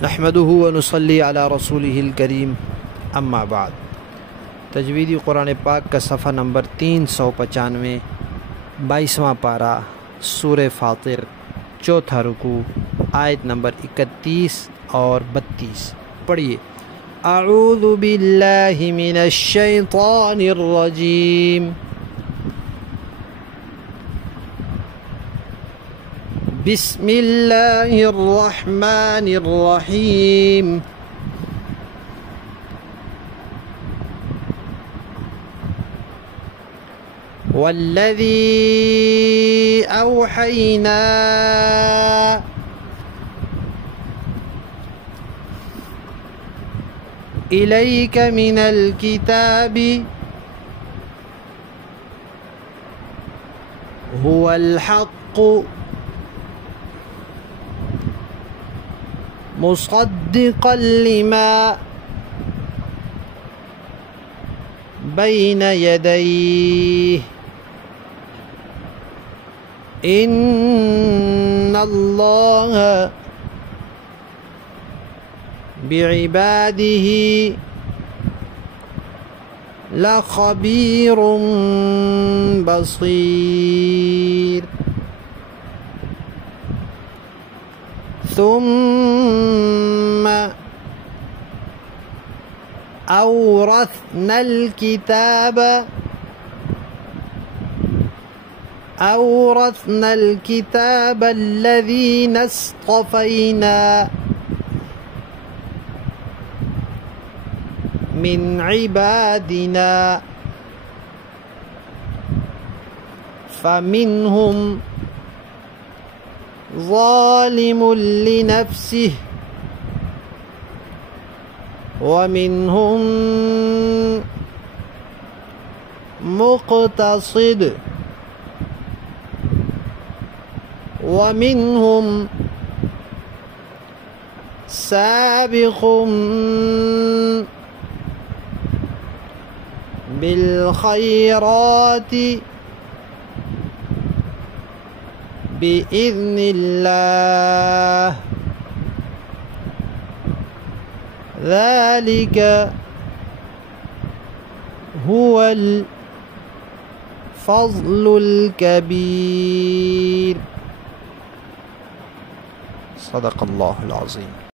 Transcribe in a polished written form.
नहमदुहु व नुसल्ली अला रसूलिहिल करीम, अम्मा बाद। तजवीदी कुरान पाक का सफ़ा नंबर 395, 22वां पारा, सूरह फातिर, चौथा रुकू, आयत नंबर 31 और 32। पढ़िए। अऊज़ु बिल्लाहि मिनश शैतानिर रजीम, बिस्मिल्लाहिर रहमानिर रहीम। वल्लज़ी औहैना इलैक मिनल किताबि हुवल हक़्क़ु मुसद्दिक़न लिमा बैन यदैहि इन्नल्लाह बिइबादिही लख़बीरुम बसीर। सुम्मा औरथनल किताब अल्लज़ीना इस्तफ़ैना मिन इबादिना फ़मिनहुम ज़ालिमुन लिनफ़्सिहि वमिनहुम मुक़तसिद वमिनहुम साबिक़ुन बिल खैराति बिइज़्निल्लाह। ज़ालिक हुवल फ़ज़्लुल कबीर। सदक़ल्लाहुल अज़ीम।